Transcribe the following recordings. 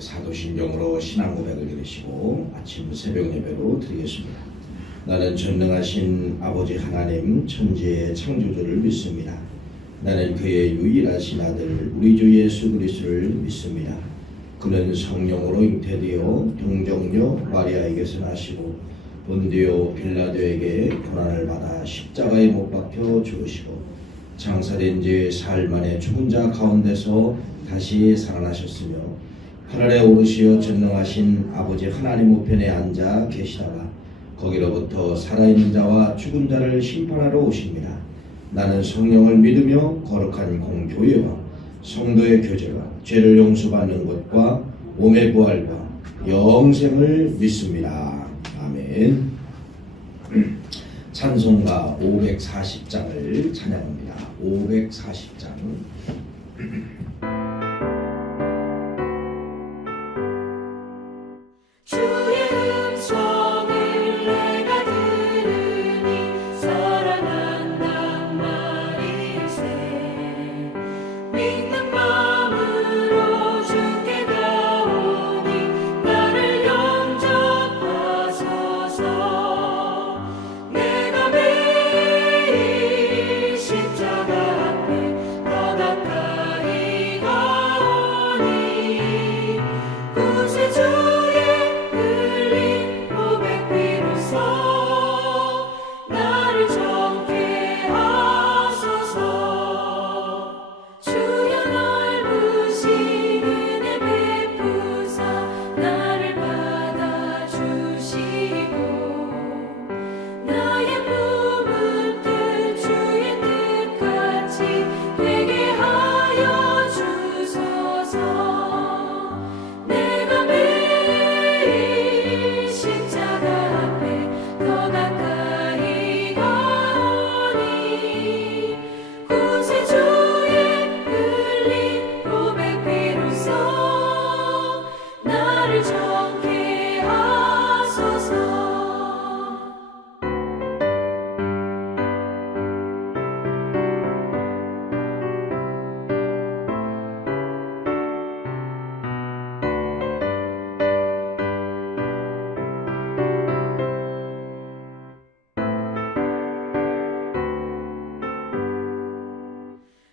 사도신경으로 신앙 고백을 드리시고 아침 새벽 예배로 드리겠습니다. 나는 전능하신 아버지 하나님 천지의 창조주를 믿습니다. 나는 그의 유일하신 아들 우리 주 예수 그리스도를 믿습니다. 그는 성령으로 잉태되어 동정녀 마리아에게서 나시고 본디오 빌라도에게 고난을 받아 십자가에 못 박혀 죽으시고 장사된 지 사흘 만에 죽은 자 가운데서 다시 살아나셨으며 하늘에 오르시어 전능하신 아버지 하나님 우편에 앉아 계시다가 거기로부터 살아있는 자와 죽은 자를 심판하러 오십니다. 나는 성령을 믿으며 거룩한 공교회와 성도의 교제와 죄를 용서받는 것과 몸의 부활과 영생을 믿습니다. 아멘. 찬송가 540장을 찬양합니다. 540장.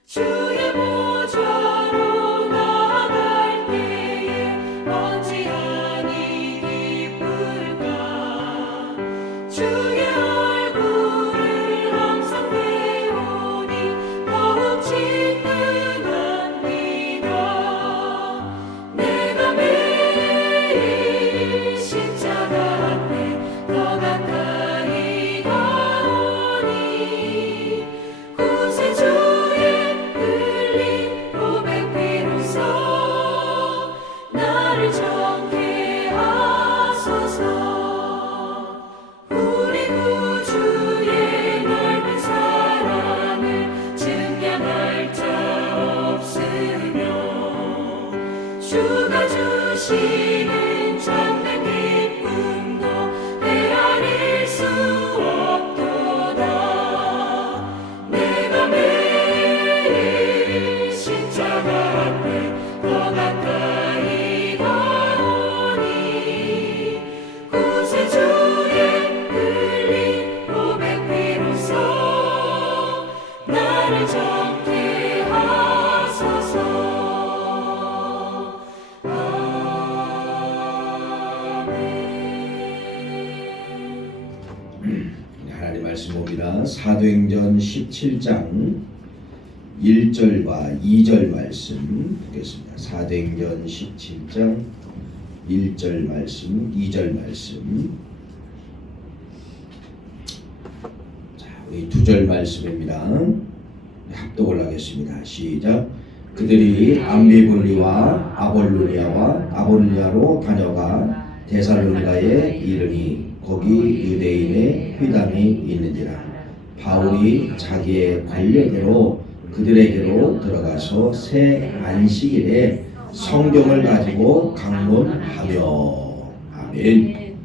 주의 보좌로 나아갈 때에 어찌하니 기쁠까. 주의 얼굴을 항상 배우니 더욱 친근합니다. 내가 매일 십자가 앞에 더 가까이 가오니 구세주 나를 정케 하소서. 우리 구주의 넓은 사랑을 증명할 자 없으며 주가 주시는 참된 기쁨도 헤아릴 수 없도다. 내가 매일 십자가 앞에 더 가까이 가오니 구세주의 흘린 고백 비로소 나를 정케 하소서. 아멘. 하나님 말씀 봅니다. 사도행전 17장 1절과 2절 말씀 보겠습니다. 사도행전 17장 1절 말씀, 2절 말씀. 자, 우리 2절 말씀입니다. 합독을 하겠습니다. 시작. 그들이 암비볼리와 아볼로니아로 다녀가 데살로니가에 이르니 거기 유대인의 회당이 있는지라. 바울이 자기의 관례대로 그들에게로 들어가서 새 안식일에 성경을 가지고 강론하며. 아멘.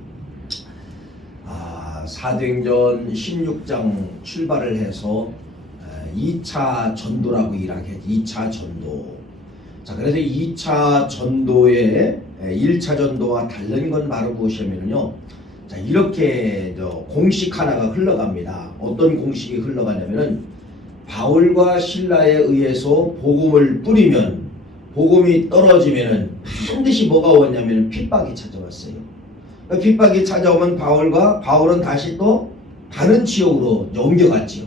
사도행전 16장 출발을 해서 2차 전도라고 이야기했죠. 2차 전도. 자, 그래서 2차 전도의 1차 전도와 다른 건 바로 무엇이냐면요. 자, 이렇게 공식 하나가 흘러갑니다. 어떤 공식이 흘러가냐면은 바울과 신라에 의해서 복음을 뿌리면 복음이 떨어지면은 반드시 뭐가 오냐면은 핍박이 찾아왔어요. 핍박이 찾아오면 바울은 다시 또 다른 지역으로 옮겨갔지요.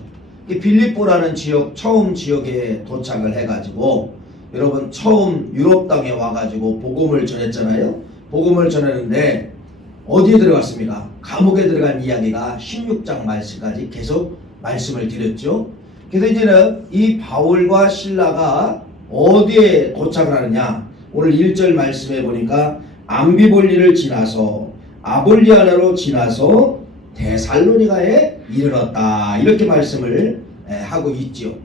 빌립보라는 지역, 처음 지역에 도착을 해가지고 여러분 처음 유럽 땅에 와가지고 복음을 전했잖아요. 복음을 전했는데 어디에 들어갔습니까? 감옥에 들어간 이야기가 16장 말씀까지 계속 말씀을 드렸죠. 그래서 이제는 이 바울과 신라가 어디에 도착을 하느냐? 오늘 1절 말씀해 보니까 암비볼리를 지나서 아볼리아나로 지나서 데살로니가에 이르렀다. 이렇게 말씀을 하고 있죠.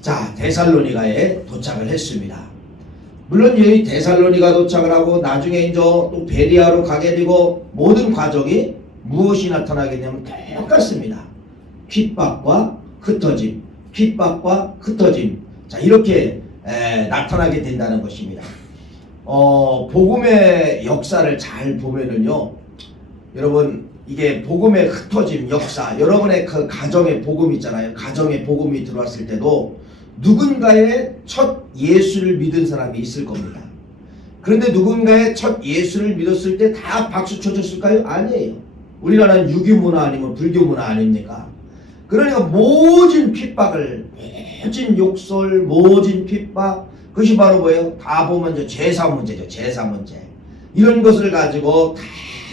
자, 데살로니가에 도착을 했습니다. 물론 여기 데살로니가 도착을 하고 나중에 이제 또 베리아로 가게 되고 모든 과정이 무엇이 나타나게 되면 똑같습니다. 핍박과 흩어짐, 핍박과 흩어짐. 자, 이렇게 나타나게 된다는 것입니다. 복음의 역사를 잘 보면은요, 여러분 이게 복음의 흩어짐 역사, 여러분의 그 가정의 복음 있잖아요. 가정의 복음이 들어왔을 때도 누군가의 첫 예수를 믿은 사람이 있을 겁니다. 그런데 누군가의 첫 예수를 믿었을 때 다 박수 쳐줬을까요? 아니에요. 우리나라는 유교문화 아니면 불교문화 아닙니까? 그러니까 모진 핍박을, 모진 욕설, 모진 핍박, 그것이 바로 뭐예요? 다 보면 이제 제사 문제죠. 제사 문제. 이런 것을 가지고 다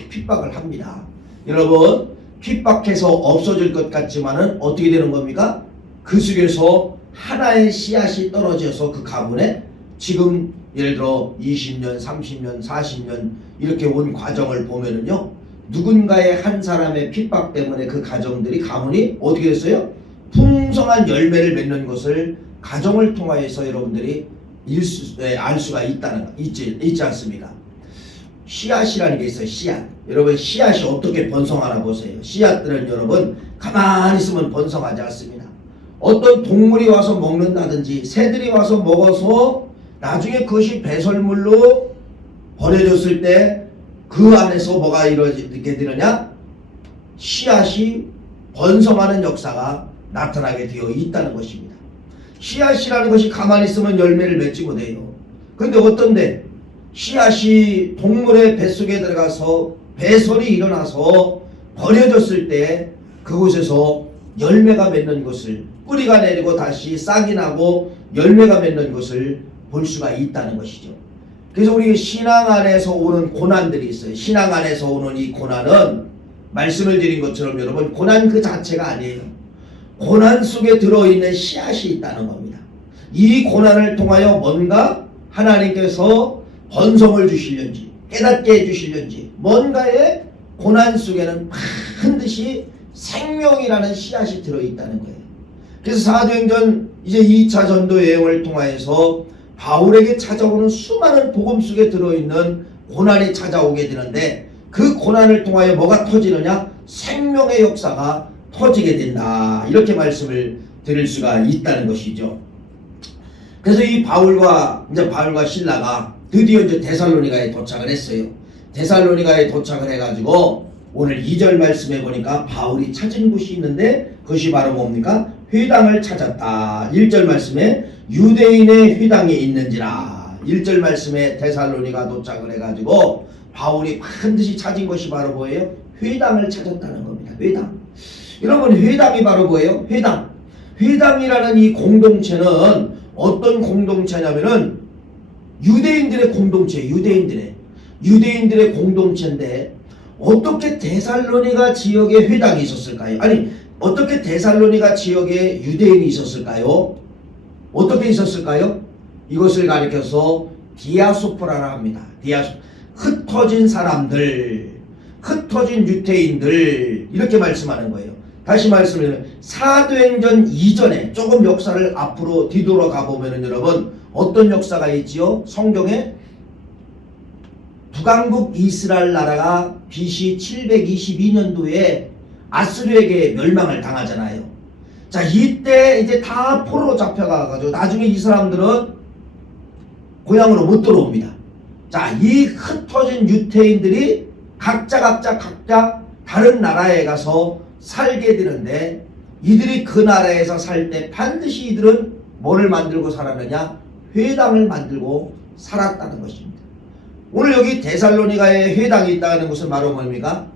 핍박을 합니다. 여러분, 핍박해서 없어질 것 같지만은 어떻게 되는 겁니까? 그 속에서 하나의 씨앗이 떨어져서 그 가문에 지금 예를 들어 20년, 30년, 40년 이렇게 온 과정을 보면은요, 누군가의 한 사람의 핍박 때문에 그 가정들이, 가문이 어떻게 됐어요? 풍성한 열매를 맺는 것을 가정을 통하여서 여러분들이 알 수가 있지 않습니까? 씨앗이라는 게 있어요. 씨앗. 여러분, 씨앗이 어떻게 번성하나 보세요. 씨앗들은 여러분 가만히 있으면 번성하지 않습니다. 어떤 동물이 와서 먹는다든지 새들이 와서 먹어서 나중에 그것이 배설물로 버려졌을 때 그 안에서 뭐가 이루어지게 되느냐? 씨앗이 번성하는 역사가 나타나게 되어 있다는 것입니다. 씨앗이라는 것이 가만히 있으면 열매를 맺지 못해요. 그런데 어떤데? 씨앗이 동물의 뱃속에 들어가서 배설이 일어나서 버려졌을 때 그곳에서 열매가 맺는 것을, 뿌리가 내리고 다시 싹이 나고 열매가 맺는 것을 볼 수가 있다는 것이죠. 그래서 우리 신앙 안에서 오는 고난들이 있어요. 신앙 안에서 오는 이 고난은 말씀을 드린 것처럼 여러분, 고난 그 자체가 아니에요. 고난 속에 들어있는 씨앗이 있다는 겁니다. 이 고난을 통하여 뭔가 하나님께서 번성을 주시려는지, 깨닫게 해주시려는지, 뭔가의 고난 속에는 반드시 생명이라는 씨앗이 들어있다는 거예요. 그래서 사도행전 이제 2차 전도 여행을 통하여서 바울에게 찾아오는 수많은 복음 속에 들어있는 고난이 찾아오게 되는데, 그 고난을 통하여 뭐가 터지느냐? 생명의 역사가 터지게 된다. 이렇게 말씀을 드릴 수가 있다는 것이죠. 그래서 이 바울과 신라가 드디어 이제 데살로니가에 도착을 했어요. 데살로니가에 도착을 해가지고 오늘 2절 말씀해 보니까 바울이 찾은 곳이 있는데 그것이 바로 뭡니까? 회당을 찾았다. 1절 말씀에 유대인의 회당이 있는지라. 1절 말씀에 데살로니가 도착을 해가지고 바울이 반드시 찾은 것이 바로 뭐예요? 회당을 찾았다는 겁니다. 회당. 여러분, 회당이 바로 뭐예요? 회당. 회당이라는 이 공동체는 어떤 공동체냐면은 유대인들의 공동체, 유대인들의 공동체인데 어떻게 데살로니가 지역에 회당이 있었을까요? 아니, 어떻게 데살로니가 지역에 유대인이 있었을까요? 어떻게 있었을까요? 이것을 가리켜서 디아스포라라 합니다. 흩어진 사람들, 흩어진 유대인들, 이렇게 말씀하는 거예요. 다시 말씀드리면 사도행전 이전에 조금 역사를 앞으로 뒤돌아가 보면은 여러분 어떤 역사가 있지요? 성경에 북왕국 이스라엘 나라가 BC 722년도에 아수르에게 멸망을 당하잖아요. 자, 이때 이제 다 포로로 잡혀가가지고 나중에 이 사람들은 고향으로 못 들어옵니다. 자, 이 흩어진 유태인들이 각자 다른 나라에 가서 살게 되는데, 이들이 그 나라에서 살 때 반드시 이들은 뭐를 만들고 살았느냐? 회당을 만들고 살았다는 것입니다. 오늘 여기 데살로니가에 회당이 있다는 것은 바로 뭡니까?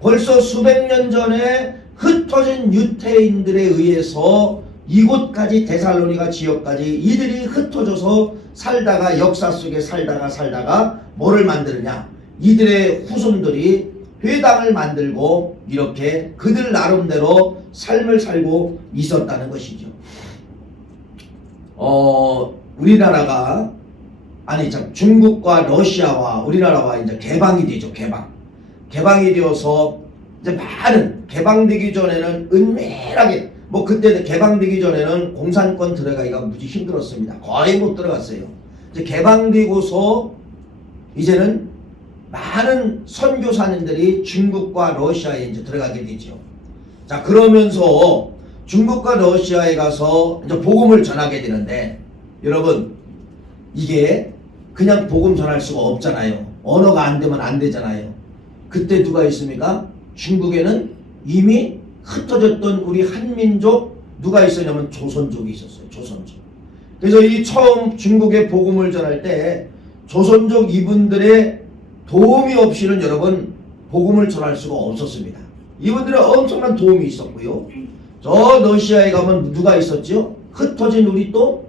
벌써 수백 년 전에 흩어진 유태인들에 의해서 이곳까지 데살로니가 지역까지 이들이 흩어져서 살다가 역사 속에 살다가 뭐를 만드느냐? 이들의 후손들이 회당을 만들고 이렇게 그들 나름대로 삶을 살고 있었다는 것이죠. 우리나라가 중국과 러시아와 우리나라와 이제 개방이 되죠. 개방이 되어서 이제 많은 개방되기 전에는 은밀하게 그때 개방되기 전에는 공산권 들어가기가 무지 힘들었습니다. 거의 못 들어갔어요. 이제 개방되고서 이제는 많은 선교사님들이 중국과 러시아에 이제 들어가게 되죠. 자, 그러면서 중국과 러시아에 가서 이제 복음을 전하게 되는데, 여러분, 이게 그냥 복음 전할 수가 없잖아요. 언어가 안 되면 안 되잖아요. 그때 누가 있습니까? 중국에는 이미 흩어졌던 우리 한민족 누가 있었냐면 조선족이 있었어요. 조선족. 그래서 이 처음 중국에 복음을 전할 때 조선족 이분들의 도움이 없이는 여러분 복음을 전할 수가 없었습니다. 이분들의 엄청난 도움이 있었고요. 저 러시아에 가면 누가 있었죠? 흩어진 우리 또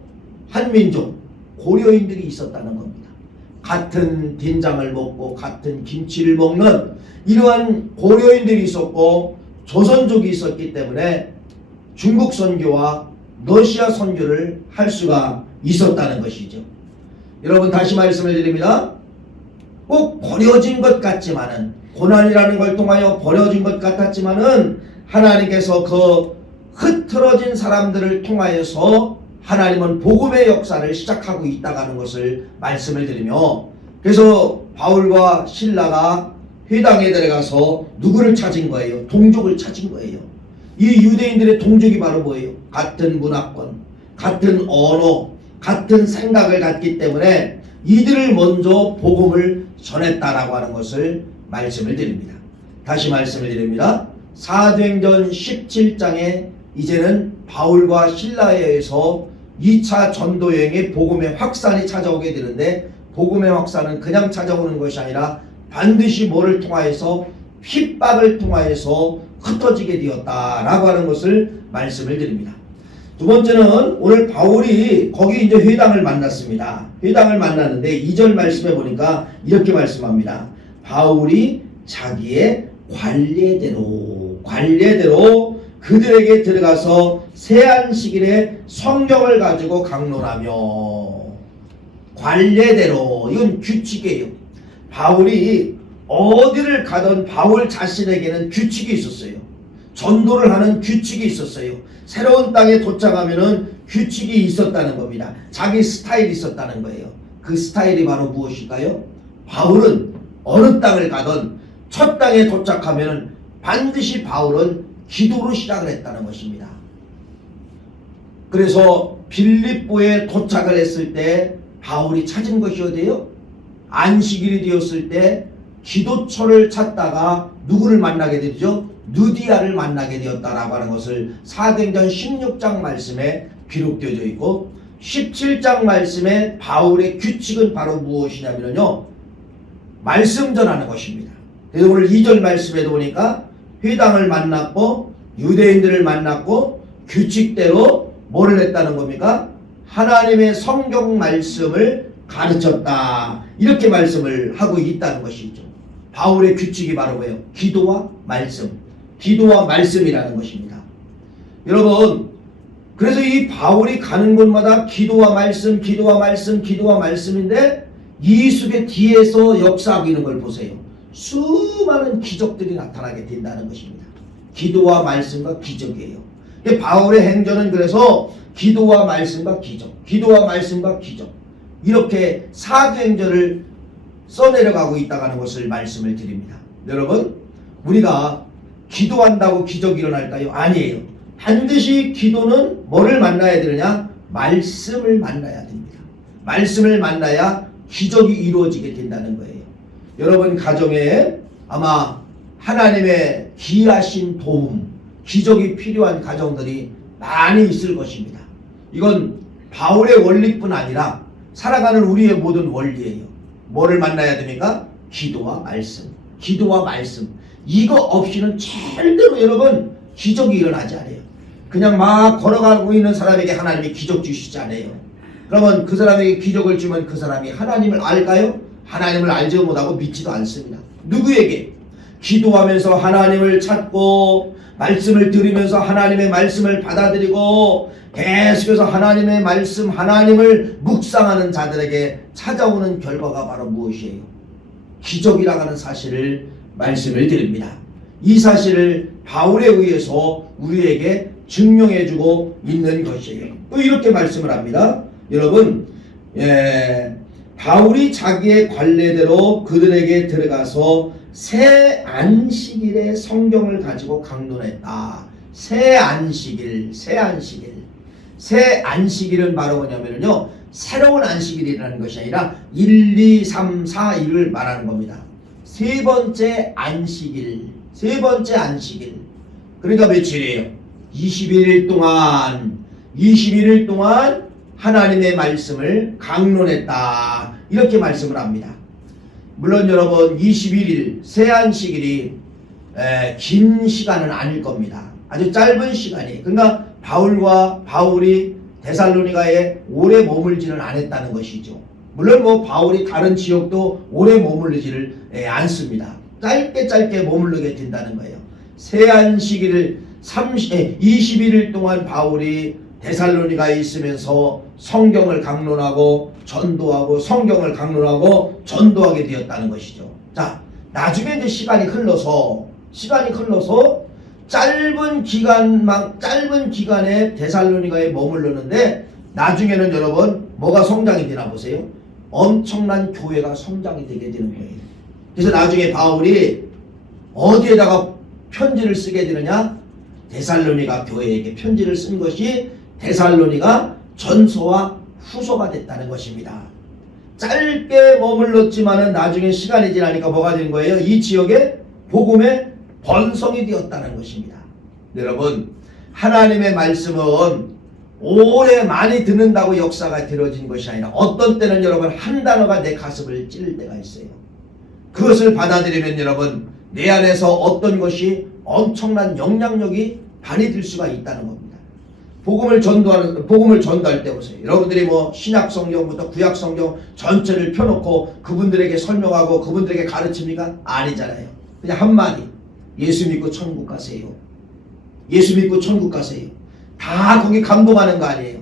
한민족 고려인들이 있었다는 겁니다. 같은 된장을 먹고 같은 김치를 먹는 이러한 고려인들이 있었고 조선족이 있었기 때문에 중국 선교와 러시아 선교를 할 수가 있었다는 것이죠. 여러분, 다시 말씀을 드립니다. 꼭 버려진 것 같지만은, 고난이라는 걸 통하여 버려진 것 같았지만은 하나님께서 그 흐트러진 사람들을 통하여서 하나님은 복음의 역사를 시작하고 있다는 것을 말씀을 드리며, 그래서 바울과 실라가 회당에 들어가서 누구를 찾은 거예요? 동족을 찾은 거예요. 이 유대인들의 동족이 바로 뭐예요? 같은 문화권, 같은 언어, 같은 생각을 갖기 때문에 이들을 먼저 복음을 전했다라고 하는 것을 말씀을 드립니다. 다시 말씀을 드립니다. 사도행전 17장에 이제는 바울과 실라에 의해서 2차 전도여행의 복음의 확산이 찾아오게 되는데, 복음의 확산은 그냥 찾아오는 것이 아니라 반드시 뭐를 통하여서 핍박을 통하여서 흩어지게 되었다라고 하는 것을 말씀을 드립니다. 두 번째는 오늘 바울이 거기 이제 회당을 만났습니다. 회당을 만났는데 2절 말씀해 보니까 이렇게 말씀합니다. 바울이 자기의 관례대로 그들에게 들어가서 세안식일에 성경을 가지고 강론하며, 관례대로, 이건 규칙이에요. 바울이 어디를 가던 바울 자신에게는 규칙이 있었어요. 전도를 하는 규칙이 있었어요. 새로운 땅에 도착하면은 규칙이 있었다는 겁니다. 자기 스타일이 있었다는 거예요. 그 스타일이 바로 무엇일까요? 바울은 어느 땅을 가던 첫 땅에 도착하면은 반드시 바울은 기도로 시작을 했다는 것입니다. 그래서 빌립보에 도착을 했을 때 바울이 찾은 것이 어디예요? 안식일이 되었을 때 기도처를 찾다가 누구를 만나게 되죠? 누디아를 만나게 되었다라고 하는 것을 사도행전 16장 말씀에 기록되어져 있고, 17장 말씀에 바울의 규칙은 바로 무엇이냐면요, 말씀 전하는 것입니다. 그래서 오늘 2절 말씀에 보니까 회당을 만났고 유대인들을 만났고 규칙대로 뭐를 했다는 겁니까? 하나님의 성경 말씀을 가르쳤다, 이렇게 말씀을 하고 있다는 것이죠. 바울의 규칙이 바로 뭐예요? 기도와 말씀이라는 것입니다. 여러분, 그래서 이 바울이 가는 곳마다 기도와 말씀인데 이 속에 뒤에서 역사하고 있는 걸 보세요. 수많은 기적들이 나타나게 된다는 것입니다. 기도와 말씀과 기적이에요. 바울의 행전은 그래서 기도와 말씀과 기적, 이렇게 사도행전을 써내려가고 있다는 것을 말씀을 드립니다. 여러분, 우리가 기도한다고 기적이 일어날까요? 아니에요. 반드시 기도는 뭐를 만나야 되느냐? 말씀을 만나야 됩니다. 말씀을 만나야 기적이 이루어지게 된다는 거예요. 여러분 가정에 아마 하나님의 귀하신 도움, 기적이 필요한 가정들이 많이 있을 것입니다. 이건 바울의 원리뿐 아니라 살아가는 우리의 모든 원리예요. 뭐를 만나야 됩니까? 기도와 말씀. 기도와 말씀. 이거 없이는 절대로 여러분 기적이 일어나지 않아요. 그냥 막 걸어가고 있는 사람에게 하나님이 기적 주시지 않아요. 그러면 그 사람에게 기적을 주면 그 사람이 하나님을 알까요? 하나님을 알지도 못하고 믿지도 않습니다. 누구에게? 기도하면서 하나님을 찾고 말씀을 들으면서 하나님의 말씀을 받아들이고 계속해서 하나님의 말씀, 하나님을 묵상하는 자들에게 찾아오는 결과가 바로 무엇이에요? 기적이라고 하는 사실을 말씀을 드립니다. 이 사실을 바울에 의해서 우리에게 증명해주고 있는 것이에요. 또 이렇게 말씀을 합니다. 여러분, 바울이 자기의 관례대로 그들에게 들어가서 새 안식일에 성경을 가지고 강론했다. 새 안식일은 바로 뭐냐면요, 새로운 안식일이라는 것이 아니라 1, 2, 3, 4, 1을 말하는 겁니다. 세 번째 안식일. 그러니까 며칠이에요? 21일 동안 하나님의 말씀을 강론했다. 이렇게 말씀을 합니다. 물론 여러분 21일 새 안식일이 긴 시간은 아닐 겁니다. 아주 짧은 시간이에요. 그러니까 바울이 데살로니가에 오래 머물지는 않았다는 것이죠. 물론 뭐 바울이 다른 지역도 오래 머물르지를 않습니다. 짧게 머무르게 된다는 거예요. 새 안식일을 21일 동안 바울이 데살로니가에 있으면서 성경을 강론하고 전도하고 성경을 강론하고 전도하게 되었다는 것이죠. 자, 나중에 이제 시간이 흘러서 짧은 기간에 데살로니가에 머물렀는데 나중에는 여러분 뭐가 성장이 되나 보세요. 엄청난 교회가 성장이 되게 되는 거예요. 그래서 나중에 바울이 어디에다가 편지를 쓰게 되느냐? 데살로니가 교회에게 편지를 쓴 것이 데살로니가 전서와 후서가 됐다는 것입니다. 짧게 머물렀지만은 나중에 시간이 지나니까 뭐가 된 거예요? 이 지역에 복음의 번성이 되었다는 것입니다. 여러분, 하나님의 말씀은 오래 많이 듣는다고 역사가 이루어진 것이 아니라 어떤 때는 여러분 한 단어가 내 가슴을 찌를 때가 있어요. 그것을 받아들이면 여러분 내 안에서 어떤 것이 엄청난 영향력이 발휘될 수가 있다는 겁니다. 복음을 전도할 때 보세요. 여러분들이 뭐 신약 성경부터 구약 성경 전체를 펴놓고 그분들에게 설명하고 그분들에게 가르칩니까? 아니잖아요. 그냥 한마디. 예수 믿고 천국 가세요. 예수 믿고 천국 가세요. 다 거기 감동하는 거 아니에요.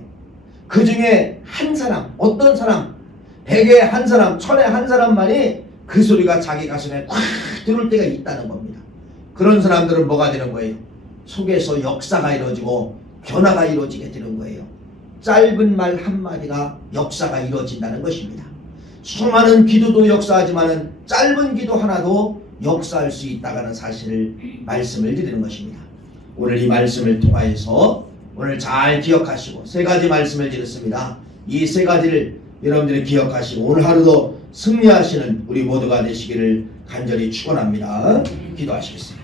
그 중에 한 사람, 어떤 사람, 100에 한 사람, 1000에 한 사람만이 그 소리가 자기 가슴에 꽉 들어올 때가 있다는 겁니다. 그런 사람들은 뭐가 되는 거예요? 속에서 역사가 이루어지고 변화가 이루어지게 되는 거예요. 짧은 말 한마디가 역사가 이루어진다는 것입니다. 수많은 기도도 역사하지만은 짧은 기도 하나도 역사할 수 있다는 사실을 말씀을 드리는 것입니다. 오늘 이 말씀을 통하여서 오늘 잘 기억하시고 세 가지 말씀을 드렸습니다. 이 세 가지를 여러분들이 기억하시고 오늘 하루도 승리하시는 우리 모두가 되시기를 간절히 축원합니다. 기도하시겠습니다.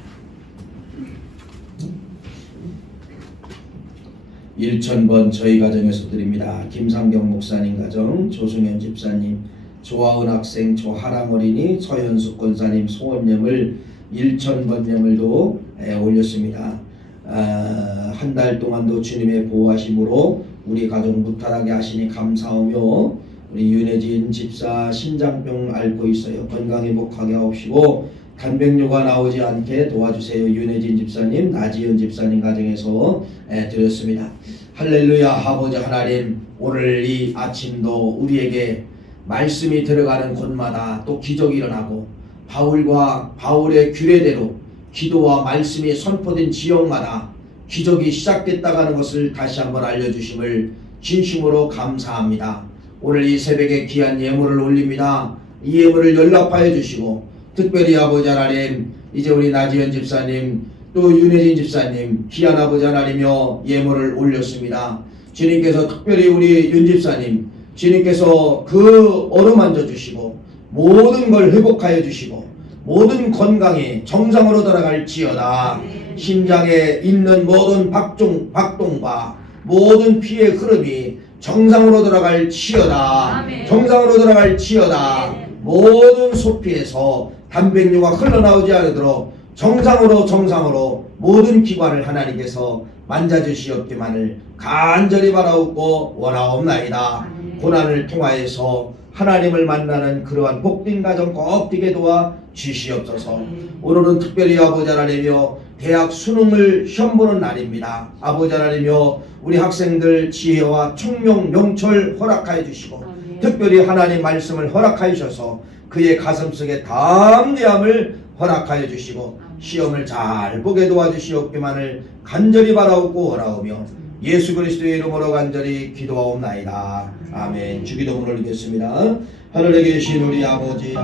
1000번 저희 가정에서 드립니다. 김상경 목사님 가정, 조승현 집사님, 조하은 학생, 조하랑 어린이, 서현숙 권사님 소원념을 1000번 념을도 올렸습니다. 한 달 동안도 주님의 보호하심으로 우리 가족 무탈하게 하시니 감사하며 우리 윤혜진 집사 심장병 앓고 있어요. 건강회복하게 하옵시고 간병료가 나오지 않게 도와주세요. 윤혜진 집사님, 나지연 집사님 가정에서 드렸습니다. 할렐루야. 아버지 하나님, 오늘 이 아침도 우리에게 말씀이 들어가는 곳마다 또 기적이 일어나고 바울의 규례대로 기도와 말씀이 선포된 지역마다 기적이 시작됐다고 하는 것을 다시 한번 알려주심을 진심으로 감사합니다. 오늘 이 새벽에 귀한 예물을 올립니다. 이 예물을 연락하여 주시고 특별히 아버지 하나님, 이제 우리 나지연 집사님 또 윤혜진 집사님 귀한 아버지 하나님이여 예물을 올렸습니다. 주님께서 특별히 우리 윤 집사님 주님께서 그 어루만져 주시고 모든 걸 회복하여 주시고 모든 건강이 정상으로 돌아갈지어다. 심장에 있는 모든 박동과 모든 피의 흐름이 정상으로 돌아갈지어다. 정상으로 돌아갈지어다. 모든 소피에서 단백뇨가 흘러나오지 않도록 정상으로 모든 기관을 하나님께서 만져주시옵기만을 간절히 바라옵고 원하옵나이다. 고난을 통하여서 하나님을 만나는 그러한 복된 가정 꼭 되게 도와 주시옵소서. 오늘은 특별히 아버지 하나님이여 대학 수능을 시험 보는 날입니다. 아버지 하나님이여 우리 학생들 지혜와 총명 명철 허락하여 주시고 특별히 하나님 말씀을 허락하여 주셔서 그의 가슴속에 담대함을 허락하여 주시고 시험을 잘 보게 도와주시옵기만을 간절히 바라옵고 원하오며 예수 그리스도의 이름으로 간절히 기도하옵나이다. 아멘. 주기도문을 읽겠습니다. 하늘에 계신 우리 아버지